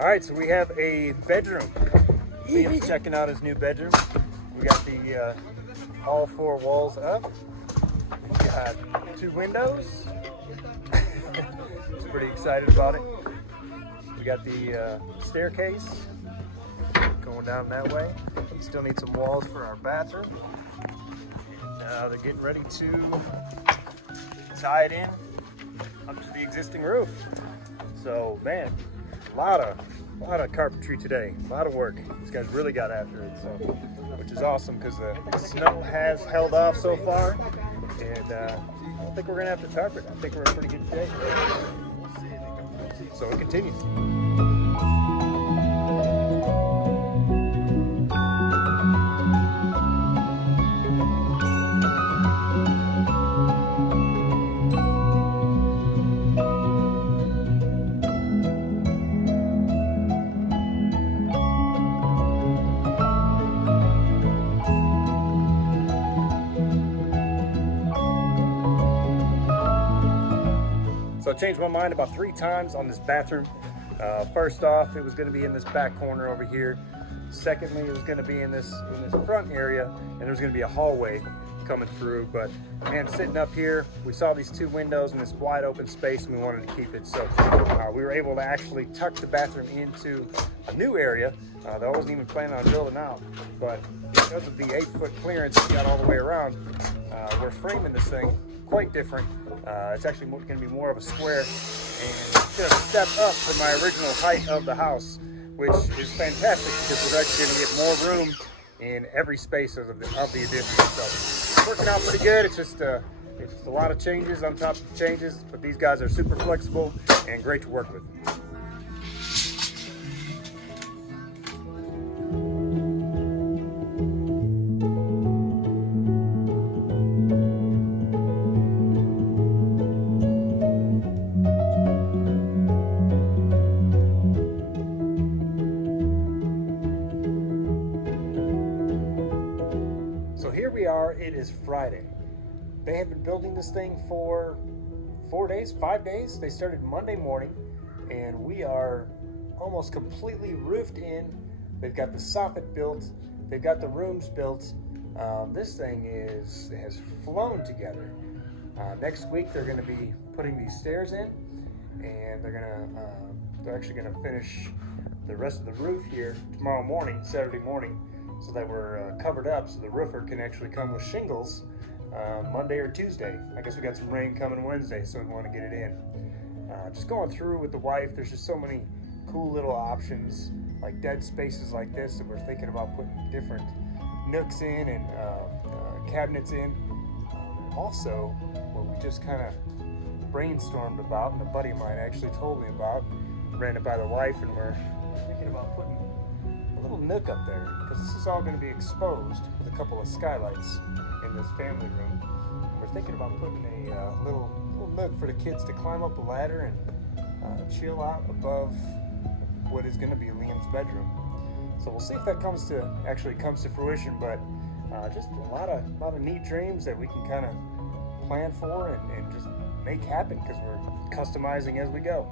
All right, so we have a bedroom. Liam's checking out his new bedroom. We got the all four walls up. We got 2 windows. He's pretty excited about it. We got the staircase going down that way. We still need some walls for our bathroom. And they're getting ready to tie it in up to the existing roof. So man, a lot of carpentry today, a lot of work. These guys really got after it, so which is awesome because the snow has held off so far, and I don't think we're gonna have to tarp it. I think we're in pretty good shape. So it continues. So I changed my mind about 3 times on this bathroom. First off, it was going to be in this back corner over here. Secondly, it was going to be in this front area, and there was going to be a hallway coming through. But man, sitting up here, we saw these 2 windows in this wide open space, and we wanted to keep it. So we were able to actually tuck the bathroom into a new area that I wasn't even planning on building out. But because of the 8-foot clearance we got all the way around, we're framing this thing quite different. It's actually going to be more of a square, and it's going to step up from my original height of the house, which is fantastic because we're actually going to get more room in every space of the addition. So it's working out pretty good. It's just a lot of changes on top of changes, but these guys are super flexible and great to work with. So here we are, it is Friday. They have been building this thing for 5 days. They started Monday morning, and we are almost completely roofed in. They've got the soffit built, they've got the rooms built. This thing has flown together. Next week they're gonna be putting these stairs in, and they're actually gonna finish the rest of the roof here tomorrow morning, Saturday morning, so that we're covered up so the roofer can actually come with shingles Monday or Tuesday. I guess we got some rain coming Wednesday, so we want to get it in. Just going through with the wife, there's just so many cool little options, like dead spaces like this that we're thinking about putting different nooks in and cabinets in. Also, what we just kind of brainstormed about, and a buddy of mine actually told me about, ran it by the wife, and we're thinking about putting a little nook up there, because this is all going to be exposed with a couple of skylights in this family room. And we're thinking about putting a little nook for the kids to climb up a ladder and chill out above what is going to be Liam's bedroom. So we'll see if that comes to fruition, but just a lot of neat dreams that we can kind of plan for and just make happen, because we're customizing as we go.